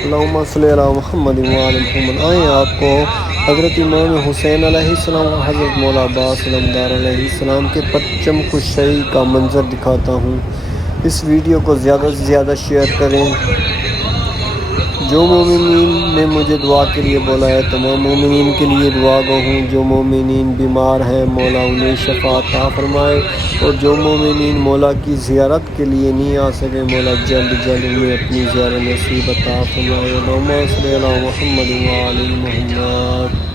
अल्लाहुम्मा सल्ली अला मुहम्मद व आले मुहम्मद। आए आपको हज़रत इमाम हुसैन अलैहिस्सलाम और हज़रत मौला अब्बास अलमदार अलैहिस्सलाम के परचम कुशाई का मंज़र दिखाता हूँ। इस वीडियो को ज़्यादा से ज़्यादा शेयर करें। जो मोमिनीन ने मुझे दुआ के लिए बोला है, तमाम मोमिनीन के लिए दुआ गो हूँ। जो मोमिनीन बीमार हैं मौला उन्हें शफ़ा अता फरमाए, और जो मोमिनीन मौला की ज़ियारत के लिए नहीं आ सके, मौला जल्द जल्द उन्हें अपनी ज़ियारत नसीब अता फरमाए। अल्लाहुम्मा सल्ली अला मुहम्मद व आले मुहम्मद।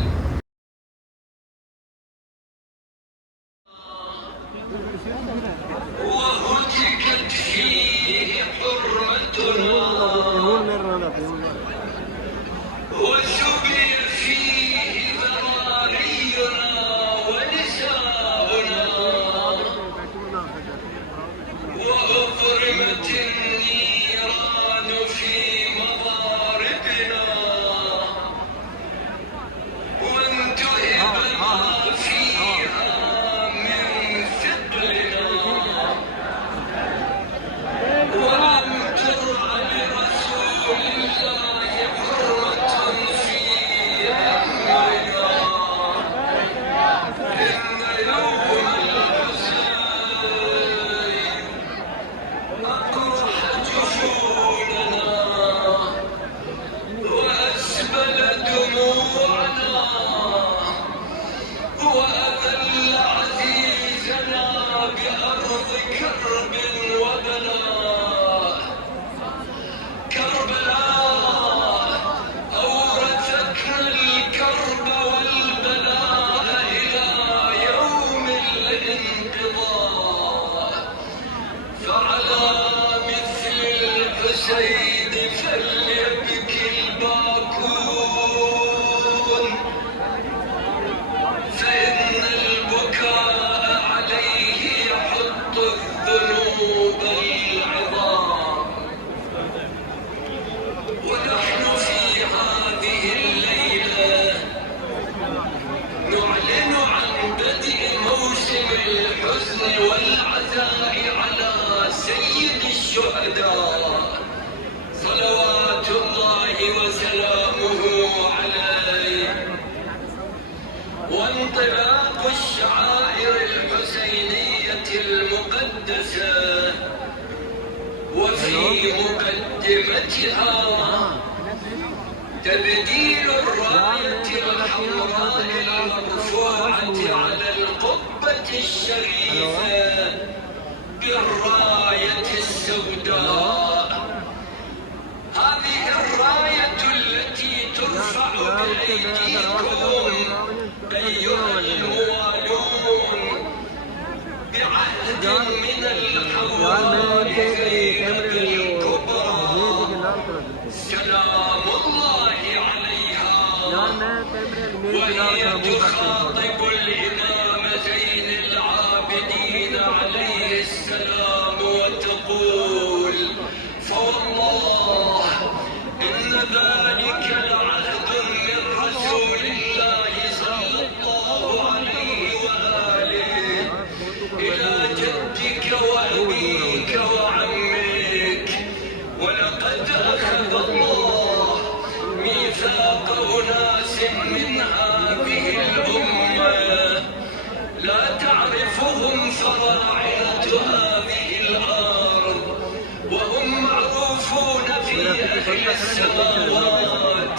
صلوات الله وسلامه عليه. وانطلاق الشعائر الحسينية المقدسة، وفي مقدمتها تبديل الراية الحمراء المرفوعة على القبة الشريفة بالراية السوداء. هذه الراية التي ترفع بأيديكم أيها الموالون بعهد من الحوادث الكبرى سلام الله عليها، وهي تخاطب الإمام زين العابدين عليه السلام وتقول: فوالله إن ذلك لعهد من رسول الله صلى الله عليه وآله إلى جدك وأبيك وعمك، ولقد أخذ الله ميثاق أناس من هذه الأمة لا تعرفهم فراعنة هذه الأرض، وهم معروفون في أهل السماوات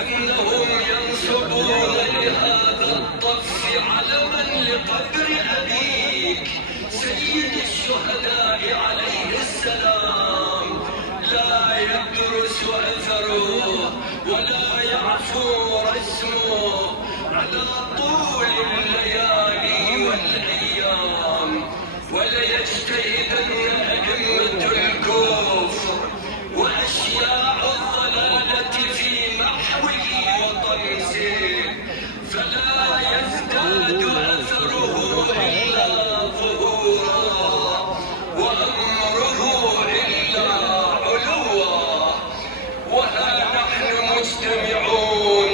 أنهم ينسبون لهذا الطف علما لقبر أبيك سيد الشهداء عليه السلام، لا يدرس أثره ولا يعفو رسمه على طول الليالي والأيام. وليجتهدن أئمة الكفر وأشياع الضلالة في محوه وطمسه، فلا يزداد أثره إلا ظهورا وأمره إلا علوا. وها نحن مجتمعون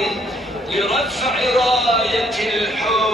لرفع راية الحب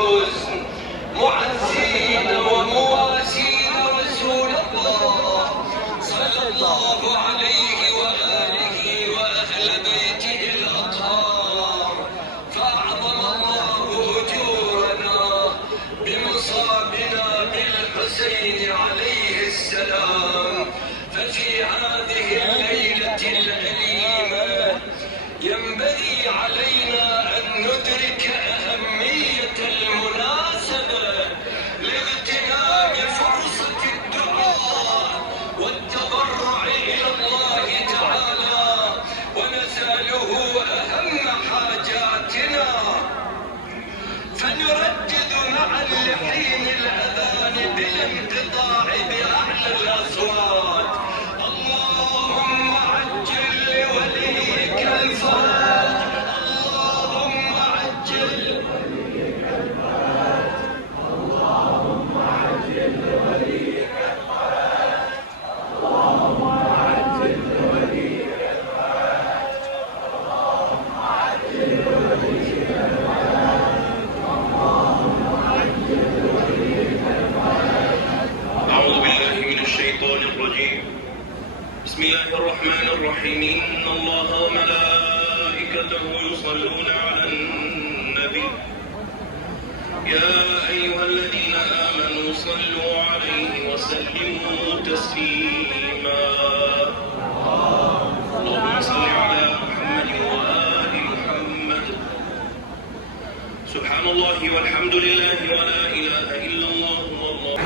إن الله وملائكته يصلون على النبي يا أيها الذين آمنوا صلوا عليه وسلموا تسليما اللهم صل على محمد وآل محمد سبحان الله والحمد لله ولا إله إلا الله والله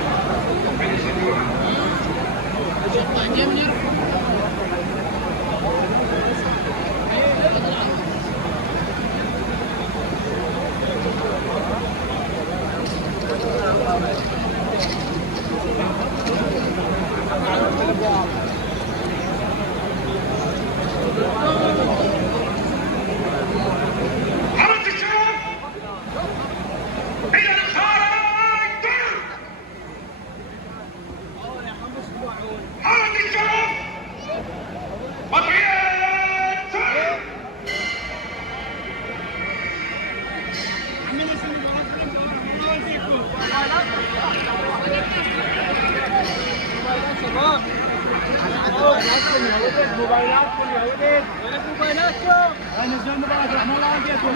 حرس الشرف إلى الخارج حرس الشرف وطيات موبايلاتكم يا ولد وين موبايلاتكم؟ انا نزلنا بعد ما لقيتهم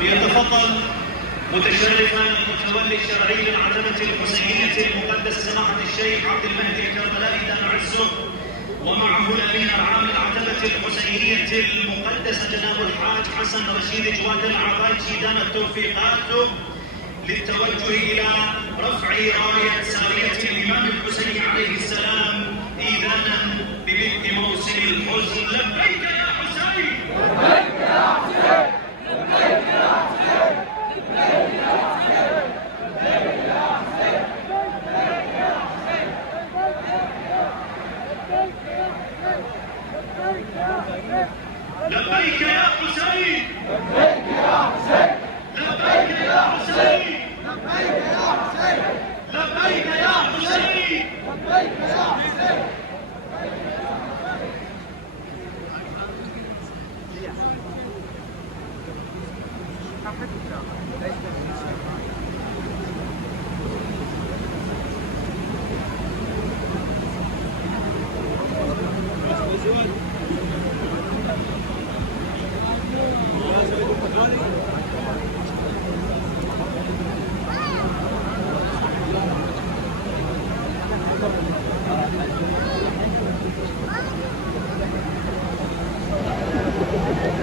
ليتفضل متشرفا المتولي الشرعي للعتبة الحسينية المقدس سماحة الشيخ عبد المهدي الكربلائي دام عزه، ومعه الأمين العام للعتبة الحسينية المقدسة جناب الحاج حسن رشيد جواد العرايشي دامت توفيقاته، للتوجه إلى رفع راية سارية الإمام الحسين عليه السلام إيذانا ببدء موسم الحزن. لبيك يا حسين! لبيك يا حسين! لبيك يا حسين! لبيك يا حسين! لبيك يا حسين! لبيك يا حسين! لبيك يا حسين! لبيك يا حسين! لبيك يا حسين! لبيك يا حسين! لبيك يا حسين! لبيك يا حسين!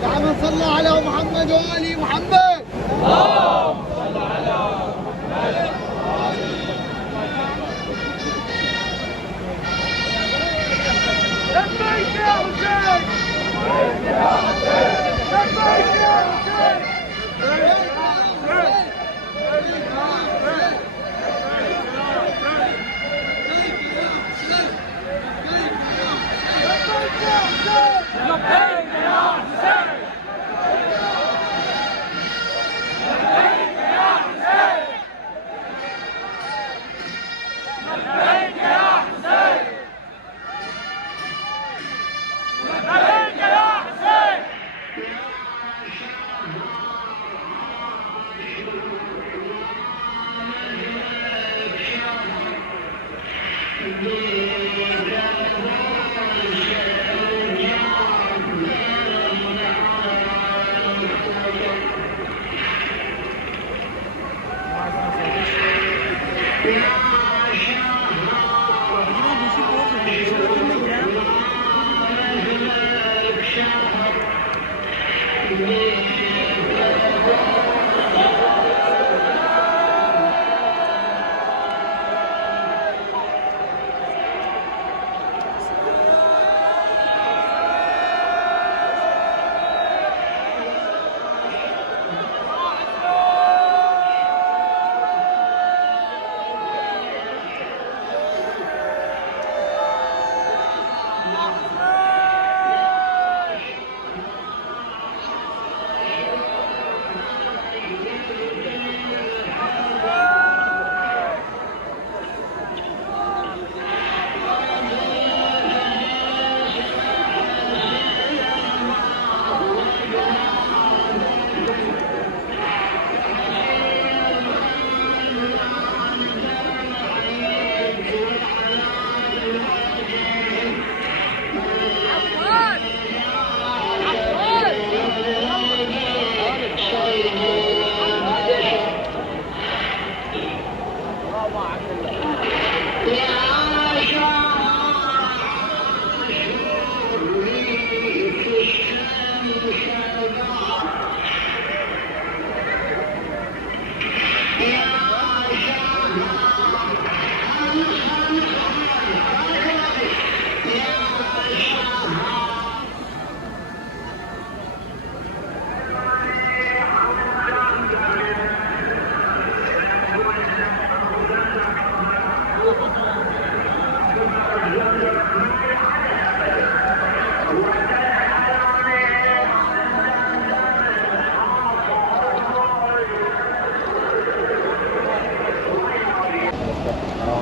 تعالوا صل على محمد وآل محمد. لبيك يا حسين. لبيك يا حسين.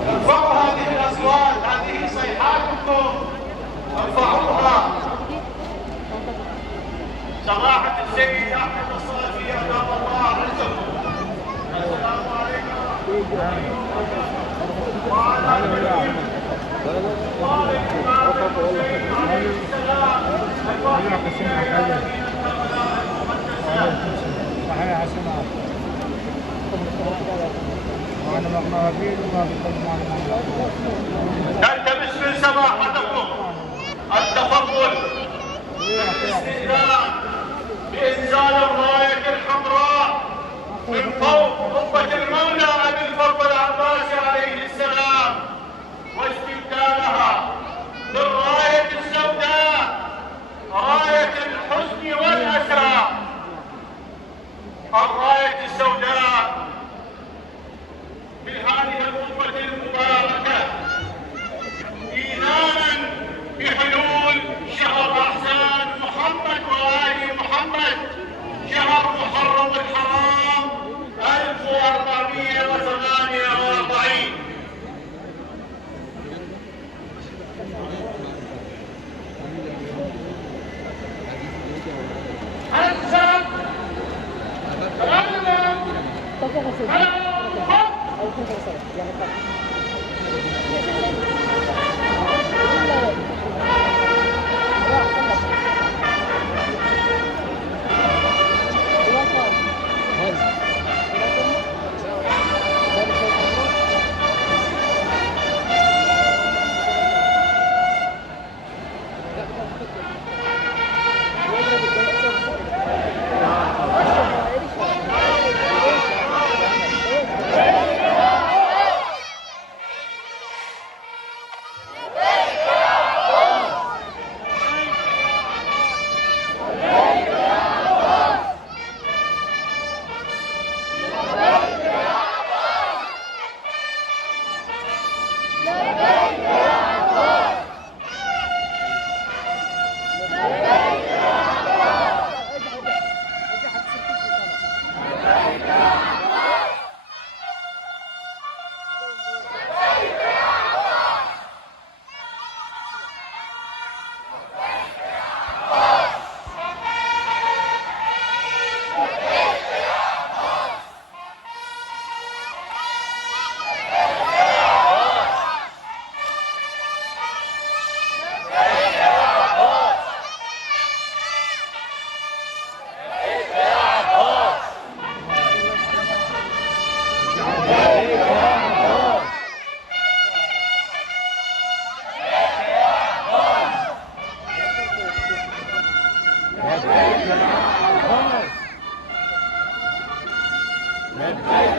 ارفعوا هذه الأصوات، هذه صيحاتكم، ارفعوها. سماحة السيد أحمد الصافي أدام الله عزكم. السلام عليكم وعلى آله الإمام الحسين عليه السلام. نلتمس من سماحتكم التفضل بالاستئذان بإنزال الراية الحمراء من فوق قبة المولى أبي الفضل العباس عليه السلام، واستبدالها بالراية السوداء، راية الحزن والأسى. الراية السوداء في هذه الأمة المباركة إيذانا بحلول شهر أحزان محمد وآل محمد، شهر محرم الحرام 1448.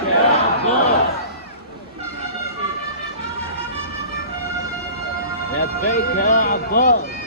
يا عباس. لبيك يا عباس.